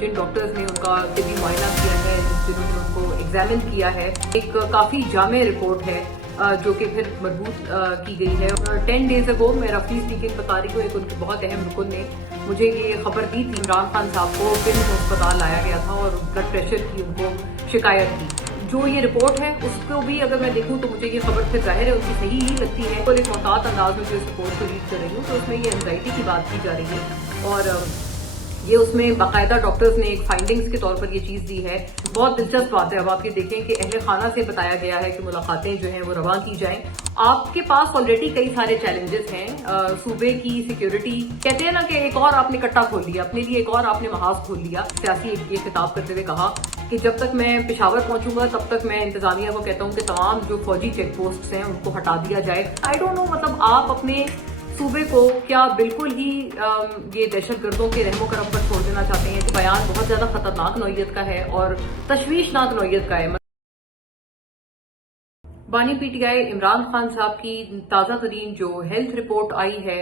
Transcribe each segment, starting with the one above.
जिन doctors ने उनका तिब्बी मुआयना किया है, जिन्होंने उनको एग्जामिन किया है, एक काफ़ी जामे रिपोर्ट है जो कि फिर मजबूत की गई है। 10 डेज अगो मैं रफली स्पीकिंग बता रही हूँ, एक उनके बहुत अहम रुकन ने मुझे ये खबर दी थी। इमरान खान साहब को फिल्म अस्पताल लाया गया था और ब्लड प्रेशर की उनको शिकायत थी। जो ये रिपोर्ट है उसको भी अगर मैं देखूं तो मुझे ये खबर फिर जाहिर है उनकी सही ही लगती है। और एक मोहतात अंदाज में जो इस रिपोर्ट को रीड कर रही हूँ तो उसमें ये एंजाइटी की बात की जा रही है और ये उसमें बाकायदा डॉक्टर्स ने एक फाइंडिंग्स के तौर पर ये चीज़ दी है। बहुत दिलचस्प बात है। अब आप ये देखें कि अहले खाना से बताया गया है कि मुलाकातें जो हैं वो रवा की जाएं। आपके पास ऑलरेडी कई सारे चैलेंजेस हैं, सूबे की सिक्योरिटी, कहते हैं ना कि एक और आपने कट्टा खोल लिया, अपने लिए एक और आपने महाज खोल लिया। सियासी ये खिताब करते हुए कहा कि जब तक मैं पेशावर पहुंचूंगा तब तक मैं इंतजामिया को कहता हूं कि तमाम जो फौजी चेक पोस्ट हैं उनको हटा दिया जाए। आई डोंट नो, मतलब आप अपने सूबे को क्या बिल्कुल ही ये दहशतगर्दों के रहमो करम पर छोड़ देना चाहते हैं? कि बयान बहुत ज्यादा खतरनाक नौयत का है और तशवीशनाक नौयत का है। बानी पीटीआई इमरान खान साहब की ताज़ा तरीन जो हेल्थ रिपोर्ट आई है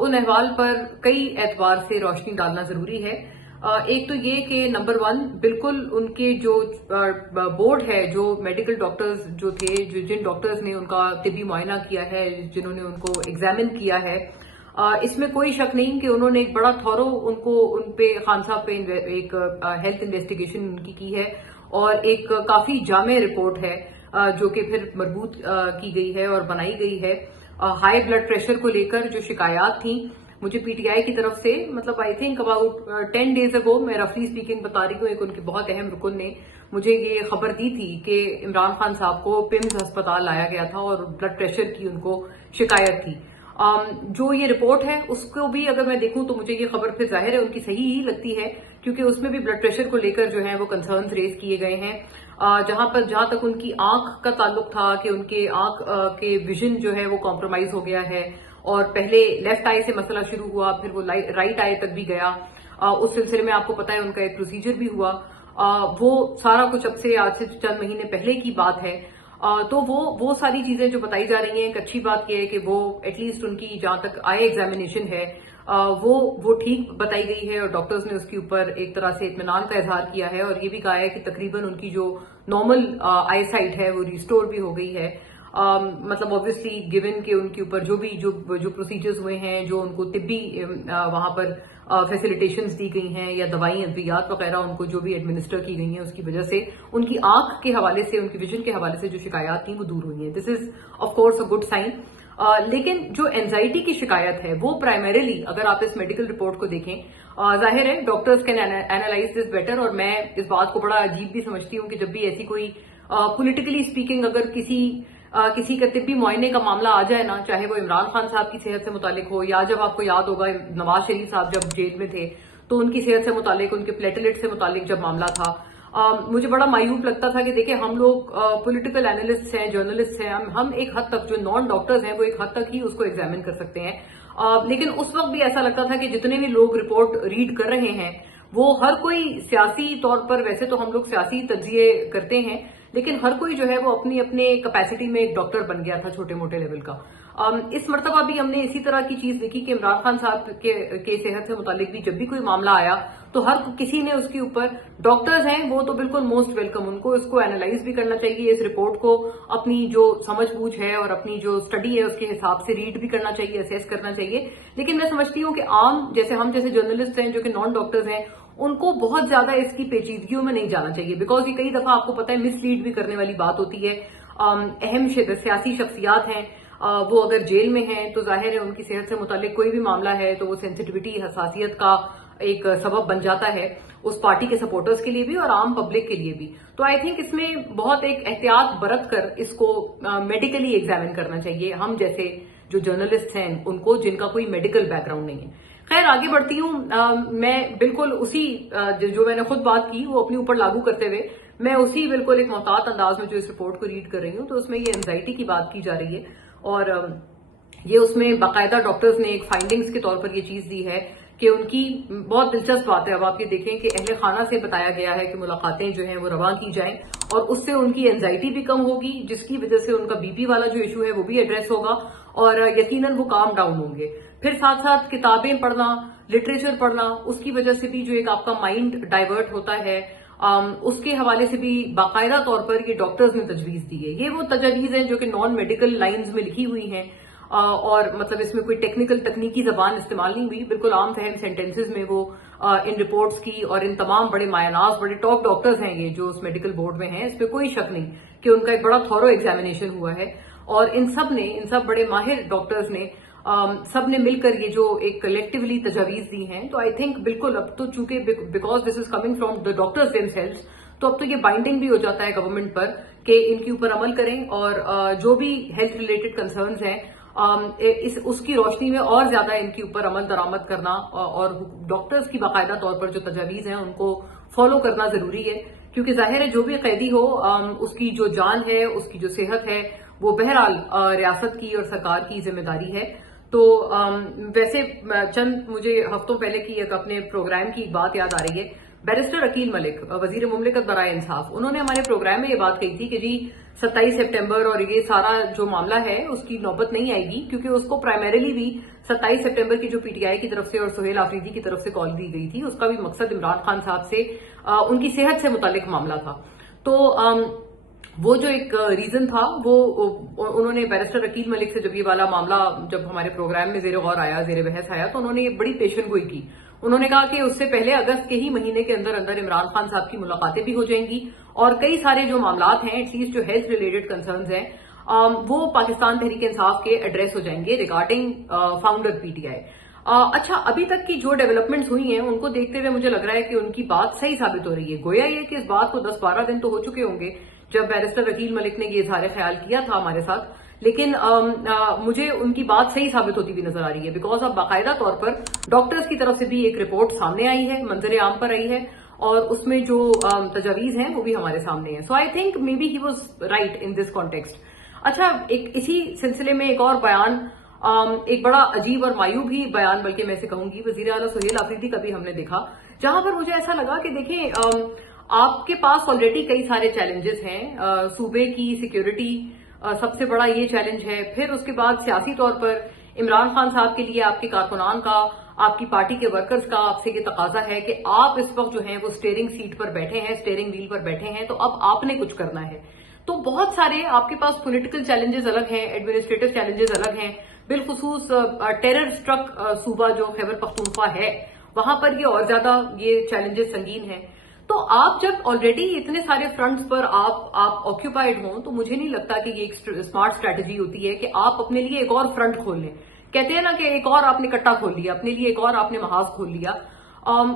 उन अहवाल पर कई एतबार से रोशनी डालना जरूरी है। एक तो ये कि नंबर 1 बिल्कुल उनके जो बोर्ड है, जो मेडिकल डॉक्टर्स जो थे, जिन डॉक्टर्स ने उनका तिब्बी मुआयना किया है, जिन्होंने उनको एग्जामिन किया है, इसमें कोई शक नहीं कि उन्होंने एक बड़ा थॉरो उन पे खान साहब पे एक हेल्थ इन्वेस्टिगेशन उनकी की है और एक काफी जामे रिपोर्ट है जो कि फिर मजबूत की गई है और बनाई गई है। हाई ब्लड प्रेशर को लेकर जो शिकायत थी मुझे पीटीआई की तरफ से, मतलब I think about 10 days ago मैं रफली स्पीकिंग बता रही हूँ, एक उनके बहुत अहम रुकन ने मुझे ये खबर दी थी कि इमरान खान साहब को पिम्स अस्पताल लाया गया था और ब्लड प्रेशर की उनको शिकायत थी। जो ये रिपोर्ट है उसको भी अगर मैं देखूं तो मुझे ये खबर फिर जाहिर है उनकी सही ही लगती है, क्योंकि उसमें भी ब्लड प्रेशर को लेकर जो है वो कंसर्न्स रेज किए गए हैं। जहां तक उनकी आंख का ताल्लुक था कि उनके आंख के विजन जो है वो कॉम्प्रोमाइज हो गया है और पहले लेफ्ट आई से मसला शुरू हुआ, फिर वो राइट आई तक भी गया। उस सिलसिले में आपको पता है उनका एक प्रोसीजर भी हुआ। वो सारा कुछ अब से आज से चंद महीने पहले की बात है। तो वो सारी चीजें जो बताई जा रही हैं, एक अच्छी बात यह है कि वो एटलीस्ट उनकी जहां तक आई एग्जामिनेशन है वो ठीक बताई गई है और डॉक्टर्स ने उसके ऊपर एक तरह से इत्मीनान का इजहार किया है और ये भी कहा है कि तकरीबन उनकी जो नॉर्मल आई साइट है वो रिस्टोर भी हो गई है। मतलब ऑब्वियसली गिवन के उनके ऊपर जो प्रोसीजर्स हुए हैं, जो उनको तिब्बी वहां पर फैसिलिटेशंस दी गई हैं या दवाई अद्वियात वगैरह उनको जो भी एडमिनिस्टर की गई हैं, उसकी वजह से उनकी आंख के हवाले से, उनकी विजन के हवाले से जो शिकायत थी वो दूर हुई हैं। This is of course a good sign. लेकिन जो एंजाइटी की शिकायत है वो प्राइमरीली अगर आप इस मेडिकल रिपोर्ट को देखें, जाहिर है doctors can analyse this better और मैं इस बात को बड़ा अजीब भी समझती हूँ कि जब भी ऐसी कोई पॉलिटिकली स्पीकिंग अगर किसी का तिब्बी मुआयने का मामला आ जाए ना, चाहे वो इमरान खान साहब की सेहत से मुतालिक हो या जब आपको याद होगा नवाज शरीफ साहब जब जेल में थे तो उनकी सेहत से मुतालिक, उनके प्लेटलेट से मुतालिक जब मामला था, मुझे बड़ा मायूब लगता था कि देखिए हम लोग पॉलिटिकल एनालिस्ट हैं, जर्नलिस्ट हैं, हम एक हद तक, जो नॉन डॉक्टर्स हैं वो एक हद तक ही उसको एग्जामिन कर सकते हैं। लेकिन उस वक्त भी ऐसा लगता था कि जितने भी लोग रिपोर्ट रीड कर रहे हैं वो हर कोई सियासी तौर पर, वैसे तो हम लोग सियासी तज्जिए करते हैं, लेकिन हर कोई जो है वो अपनी अपने कैपेसिटी में एक डॉक्टर बन गया था छोटे मोटे लेवल का। इस मर्तबा भी हमने इसी तरह की चीज देखी कि इमरान खान साहब के सेहत से मुतालिक भी जब भी कोई मामला आया तो हर किसी ने उसके ऊपर, डॉक्टर्स हैं वो तो बिल्कुल मोस्ट वेलकम, उनको इसको एनालाइज भी करना चाहिए, इस रिपोर्ट को अपनी जो समझ बूझ है और अपनी जो स्टडी है उसके हिसाब से रीड भी करना चाहिए, असेस करना चाहिए। लेकिन मैं समझती हूँ कि आम हम जैसे जर्नलिस्ट हैं जो कि नॉन डॉक्टर्स हैं, उनको बहुत ज्यादा इसकी पेचीदगियों में नहीं जाना चाहिए, बिकॉज ये कई दफा आपको पता है मिसलीड भी करने वाली बात होती है। अहम सियासी शख्सियात हैं, वो अगर जेल में हैं तो जाहिर है उनकी सेहत से मुतालिक कोई भी मामला है तो वो सेंसिटिविटी, हसासियत का एक सबब बन जाता है उस पार्टी के सपोर्टर्स के लिए भी और आम पब्लिक के लिए भी। तो आई थिंक इसमें बहुत एक एहतियात बरत कर इसको मेडिकली एग्जामिन करना चाहिए, हम जैसे जो जर्नलिस्ट हैं उनको, जिनका कोई मेडिकल बैकग्राउंड नहीं है। खैर आगे बढ़ती हूँ। मैं बिल्कुल उसी जो मैंने खुद बात की वो अपने ऊपर लागू करते हुए मैं उसी बिल्कुल एक मोहतात अंदाज में जो इस रिपोर्ट को रीड कर रही हूँ तो उसमें ये एंजाइटी की बात की जा रही है और ये उसमें बाकायदा डॉक्टर्स ने एक फाइंडिंग्स के तौर पर ये चीज दी है कि उनकी, बहुत दिलचस्प बात है, अब आप ये देखें कि अहले खाना से बताया गया है कि मुलाकातें जो हैं वो रवा की जाएं और उससे उनकी एंजाइटी भी कम होगी, जिसकी वजह से उनका बीपी वाला जो इशू है वो भी एड्रेस होगा और यकीनन वो काम डाउन होंगे। फिर साथ साथ किताबें पढ़ना, लिटरेचर पढ़ना, उसकी वजह से भी जो एक आपका माइंड डाइवर्ट होता है, उसके हवाले से भी बाकायदा तौर पर ये डॉक्टर्स ने तजवीज दी है। ये वो तजवीज हैं जो कि नॉन मेडिकल लाइंस में लिखी हुई हैं, और मतलब इसमें कोई टेक्निकल तकनीकी जबान इस्तेमाल नहीं हुई, बिल्कुल आम फहम सेंटेंसेज में वो इन रिपोर्ट्स की, और इन तमाम बड़े मायनाज बड़े टॉप डॉक्टर्स हैं ये जो उस मेडिकल बोर्ड में हैं, इसमें कोई शक नहीं कि उनका एक बड़ा थॉरो एग्जामिनेशन हुआ है। और इन सब बड़े माहिर डॉक्टर्स ने सब ने मिलकर ये जो एक कलेक्टिवली तजावीज दी हैं, तो आई थिंक बिल्कुल अब तो चूंकि because this is coming from the doctors themselves, तो अब तो ये बाइंडिंग भी हो जाता है गवर्नमेंट पर कि इनके ऊपर अमल करें, और जो भी हेल्थ रिलेटेड कंसर्न्स हैं उसकी रोशनी में और ज्यादा इनके ऊपर अमल दरामद करना, और डॉक्टर्स की बाकायदा तौर पर जो तजावीज हैं उनको फॉलो करना जरूरी है। क्योंकि जाहिर है जो भी कैदी हो उसकी जो जान है, उसकी जो सेहत है, वो बहरहाल रियासत की और सरकार की जिम्मेदारी है। तो वैसे चंद मुझे हफ्तों पहले की एक अपने प्रोग्राम की बात याद आ रही है। बैरिस्टर अकील मलिक, वजीर मुमलिकत बराए इंसाफ, उन्होंने हमारे प्रोग्राम में ये बात कही थी कि जी 27 सितंबर और ये सारा जो मामला है उसकी नौबत नहीं आएगी, क्योंकि उसको प्राइमरीली भी 27 सितंबर की जो पीटीआई की तरफ से और सुहेल आफरीदी की तरफ से कॉल दी गई थी, उसका भी मकसद इमरान खान साहब से उनकी सेहत से मुतालिक मामला था। तो वो जो एक रीजन था वो उन्होंने बैरिस्टर अकील मलिक से जब ये वाला मामला जब हमारे प्रोग्राम में जेर गौर आया, जेर बहस आया, तो उन्होंने ये बड़ी पेशन गोई की। उन्होंने कहा कि उससे पहले अगस्त के ही महीने के अंदर अंदर इमरान खान साहब की मुलाकातें भी हो जाएंगी, और कई सारे जो मामलात हैं, एटलीस्ट जो हेल्थ रिलेटेड कंसर्न्स हैं, वो पाकिस्तान तहरीक इंसाफ के एड्रेस हो जाएंगे रिगार्डिंग फाउंडर पीटीआई। अच्छा, अभी तक की जो डेवलपमेंट्स हुई हैं उनको देखते हुए मुझे लग रहा है कि उनकी बात सही साबित हो रही है। गोया ये कि इस बात को 10-12 दिन तो हो चुके होंगे जब बैरिस्टर अकील मलिक ने ये इजहार ख्याल किया था हमारे साथ, लेकिन मुझे उनकी बात सही साबित होती हुई नजर आ रही है, बिकॉज अब बाकायदा तौर पर डॉक्टर्स की तरफ से भी एक रिपोर्ट सामने आई है, मंजर आम पर आई है, और उसमें जो तजावीज हैं वो भी हमारे सामने है। So I think maybe he was right in this context. अच्छा, एक इसी सिलसिले में एक और बयान, एक बड़ा अजीब और मायूब ही बयान बल्कि मैं इसे कहूंगी, वजीर आला सुहेल आफरीदी का भी हमने देखा, जहां पर मुझे ऐसा लगा कि देखें आपके पास ऑलरेडी कई सारे चैलेंजेस हैं। सूबे की सिक्योरिटी सबसे बड़ा ये चैलेंज है, फिर उसके बाद सियासी तौर पर इमरान खान साहब के लिए आपके कारकुनान का, आपकी पार्टी के वर्कर्स का आपसे ये तकाजा है कि आप इस वक्त जो हैं वो स्टीयरिंग सीट पर बैठे हैं, स्टीयरिंग व्हील पर बैठे हैं, तो अब आपने कुछ करना है। तो बहुत सारे आपके पास पॉलिटिकल चैलेंजेस अलग हैं, एडमिनिस्ट्रेटिव चैलेंजेस अलग हैं, बिलखुसूस टेरर स्ट्रक सूबा जो खैबर पख्तूनख्वा है वहां पर ये और ज्यादा ये चैलेंजेस संगीन हैं। तो आप जब ऑलरेडी इतने सारे फ्रंट्स पर आप ऑक्यूपाइड हों, तो मुझे नहीं लगता कि ये एक स्मार्ट स्ट्रैटेजी होती है कि आप अपने लिए एक और फ्रंट खोल लें। कहते हैं ना कि एक और आपने कट्टा खोल लिया, अपने लिए एक और आपने महाज खोल लिया।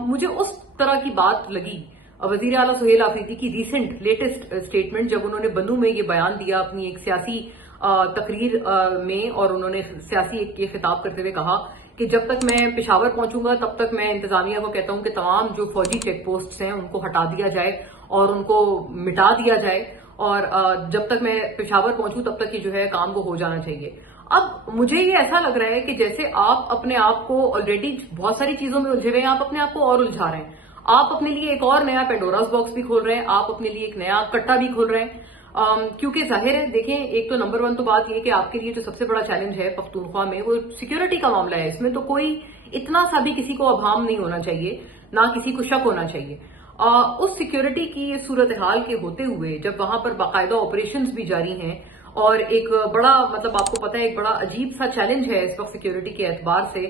मुझे उस तरह की बात लगी वजीर आला सुहेल आफरीदी की रिसेंट लेटेस्ट स्टेटमेंट, जब उन्होंने बंदू में ये बयान दिया अपनी एक सियासी तकरीर में, और उन्होंने सियासी एक ये खिताब करते हुए कहा कि जब तक मैं पेशावर पहुंचूंगा तब तक मैं इंतजामिया को कहता हूं कि तमाम जो फौजी चेक पोस्ट हैं उनको हटा दिया जाए और उनको मिटा दिया जाए, और जब तक मैं पेशावर पहुंचूं तब तक ही जो है काम को हो जाना चाहिए। अब मुझे ये ऐसा लग रहा है कि जैसे आप अपने आप को ऑलरेडी बहुत सारी चीजों में उलझे हुए हैं, आप अपने आप को और उलझा रहे हैं, आप अपने लिए एक और नया पेंडोरास बॉक्स भी खोल रहे हैं, आप अपने लिए एक नया कट्टा भी खोल रहे हैं। क्योंकि जाहिर है, देखें, एक तो नंबर 1 तो बात यह कि आपके लिए जो सबसे बड़ा चैलेंज है पख्तूनख्वा में वो सिक्योरिटी का मामला है। इसमें तो कोई इतना सा भी किसी को अभाम नहीं होना चाहिए, ना किसी को शक होना चाहिए। उस सिक्योरिटी की सूरत हाल के होते हुए जब वहां पर बाकायदा ऑपरेशंस भी जारी हैं, और एक बड़ा मतलब आपको पता है एक बड़ा अजीब सा चैलेंज है इस वक्त सिक्योरिटी के एतबार से,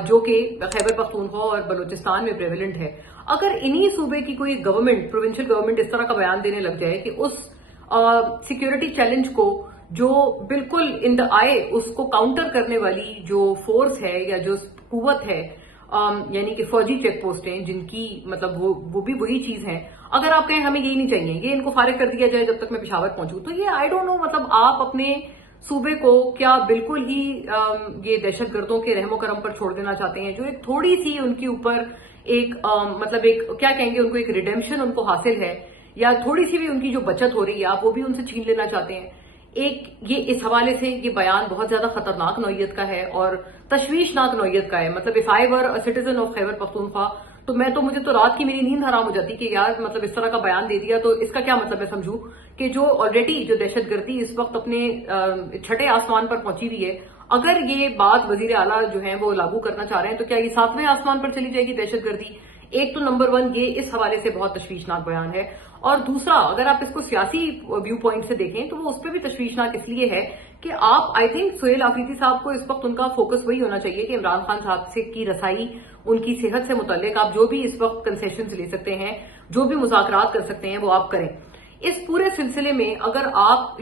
जो कि खैबर पख्तूनख्वा और बलूचिस्तान में प्रेवलेंट है। अगर इन्हीं सूबे की कोई गवर्नमेंट, प्रोविंशियल गवर्नमेंट इस तरह का बयान देने लग जाए कि उस सिक्योरिटी चैलेंज को जो बिल्कुल इन द आई उसको काउंटर करने वाली जो फोर्स है या जो कुव्वत है, यानी कि फौजी चेक पोस्टें जिनकी मतलब वो भी वही चीज है, अगर आप कहें हमें यही नहीं चाहिए, ये इनको फारिग कर दिया जाए जब तक मैं पेशावर पहुंचूं, तो ये आई डोंट नो, मतलब आप अपने सूबे को क्या बिल्कुल ही ये दहशतगर्दों के रहमो करम पर छोड़ देना चाहते हैं, जो एक थोड़ी सी उनके ऊपर एक मतलब एक क्या कहेंगे, उनको एक रिडेम्पशन उनको हासिल है, या थोड़ी सी भी उनकी जो बचत हो रही है आप वो भी उनसे छीन लेना चाहते हैं। एक ये इस हवाले से ये बयान बहुत ज्यादा खतरनाक नौयत का है और तशवीशनाक नौयत का है। मतलब if I were a citizen of Khyber Pakhtunkhwa, तो मुझे तो रात की मेरी नींद हराम हो जाती कि यार मतलब इस तरह का बयान दे दिया, तो इसका क्या मतलब मैं समझूं कि जो ऑलरेडी जो दहशतगर्दी इस वक्त अपने छठे आसमान पर पहुंची हुई है, اگر یہ بات وزیر اعلیٰ جو ہیں وہ لاگو کرنا چاہ رہے ہیں تو کیا یہ 7ویں آسمان پر چلی جائے گی دہشت گردی؟ ایک تو نمبر 1 یہ اس حوالے سے بہت تشویشناک بیان ہے، اور دوسرا اگر آپ اس کو سیاسی ویو پوائنٹ سے دیکھیں تو وہ اس پہ بھی تشویشناک اس لیے ہے کہ آپ آئی تھنک سہیل آفریدی صاحب کو اس وقت ان کا فوکس وہی ہونا چاہیے کہ عمران خان صاحب سے کی رسائی، ان کی صحت سے متعلق آپ جو بھی اس وقت کنسیشنز لے سکتے ہیں، جو بھی مذاکرات کر سکتے ہیں وہ آپ کریں۔ اس پورے سلسلے میں اگر آپ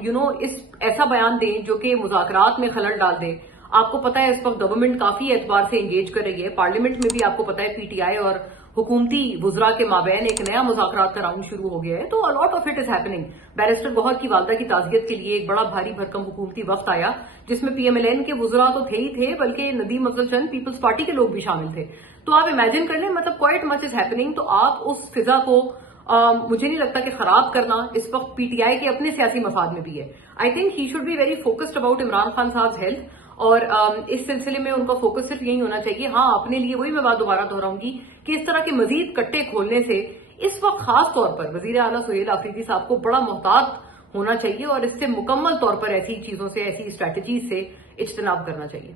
ایسا بیان دیں جو کہ مذاکرات میں خلل ڈال دے، آپ کو پتا ہے اس وقت گورنمنٹ کافی اعتبار سے انگیج کر رہی ہے، پارلیمنٹ میں بھی آپ کو پتا ہے پی ٹی آئی اور حکومتی وزراء کے مابین ایک نیا مذاکرات کا راؤنڈ شروع ہو گیا ہے، تو a lot of it is happening. Barrister Gohar کی والدہ کی تعزیت کے لیے ایک بڑا بھاری بھرکم حکومتی وفد آیا، جس میں پی ایم ایل این کے وزراء تو تھے ہی تھے، بلکہ ندیم افضل چند پیپلز پارٹی کے لوگ بھی شامل تھے۔ تو آپ امیجن کر لیں، مطلب کوائٹ مچ از ہیپننگ۔ تو آپ اس فضا کو مجھے نہیں لگتا کہ خراب کرنا اس وقت پی ٹی آئی کے اپنے سیاسی مفاد میں بھی ہے۔ I think he should be very focused about Imran Khan sahab health, اور اس سلسلے میں ان کا فوکس صرف یہی ہونا چاہیے۔ ہاں، اپنے لیے وہی میں بات دوبارہ دہراؤں گی کہ اس طرح کے مزید کٹے کھولنے سے اس وقت خاص طور پر وزیر اعلیٰ سہیل آفریدی صاحب کو بڑا محتاط ہونا چاہیے، اور اس سے مکمل طور پر ایسی چیزوں سے، ایسی اسٹریٹجیز سے اجتناب کرنا چاہیے۔